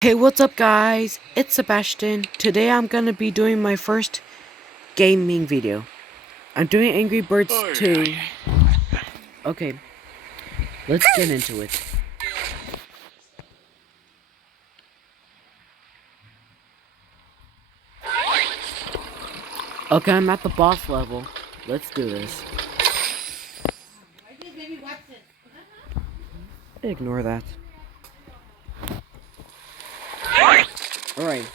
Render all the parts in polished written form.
Hey, what's up guys? It's Sebastian. Today I'm gonna be doing my first gaming video. I'm doing Angry Birds 2. Okay, let's get into it. Okay, I'm at the boss level. Let's do this. Ignore that. Alright.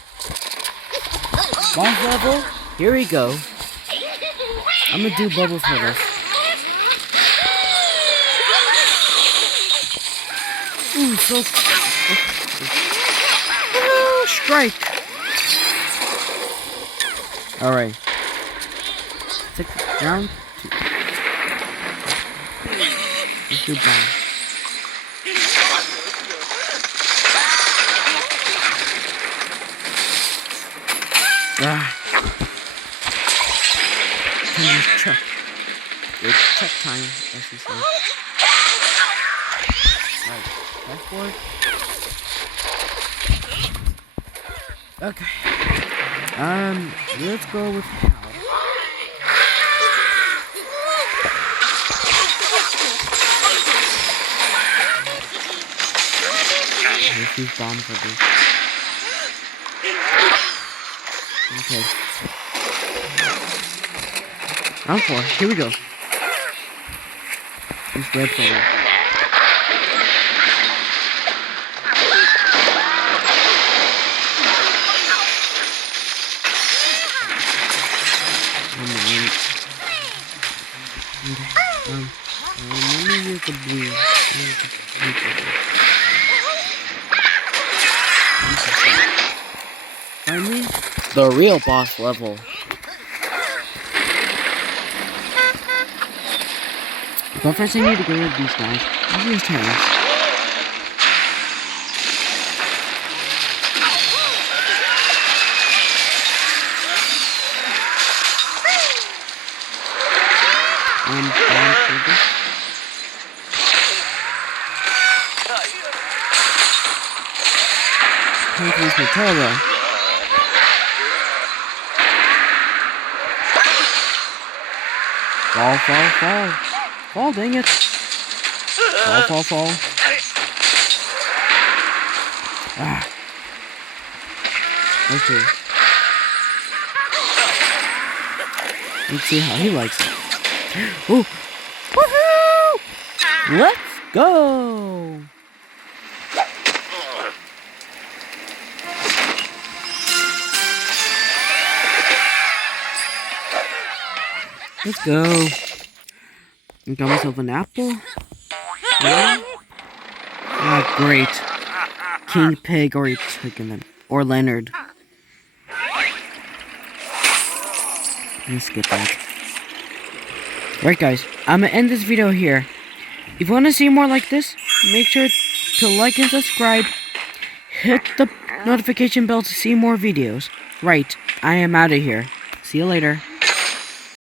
Boss level, here we go. I'm gonna do bubbles for this. Ooh, so... Oh, strike! Alright. Round 2. Let's do bomb. Time is check. It's check time, as you say. Right, dashboard. Okay. Let's go with power. Let's use bomb for this. Okay. Round 4. Here we go. Use red for that. Let me use the blue. Finally, the real boss level. But first I need to get rid of these guys. These are tanks. Bomb for this. Can't use my turbo. Fall, fall, fall. Fall, dang it. Fall, fall, fall. Ah. Okay. Let's see how he likes it. Ooh. Woohoo! Let's go! Let's go. I got myself an apple. Yeah. Ah, great. King Pig already taken them. Or Leonard. Let's get that. Right guys, I'm gonna end this video here. If you want to see more like this, make sure to like and subscribe. Hit the notification bell to see more videos. Right, I am out of here. See you later.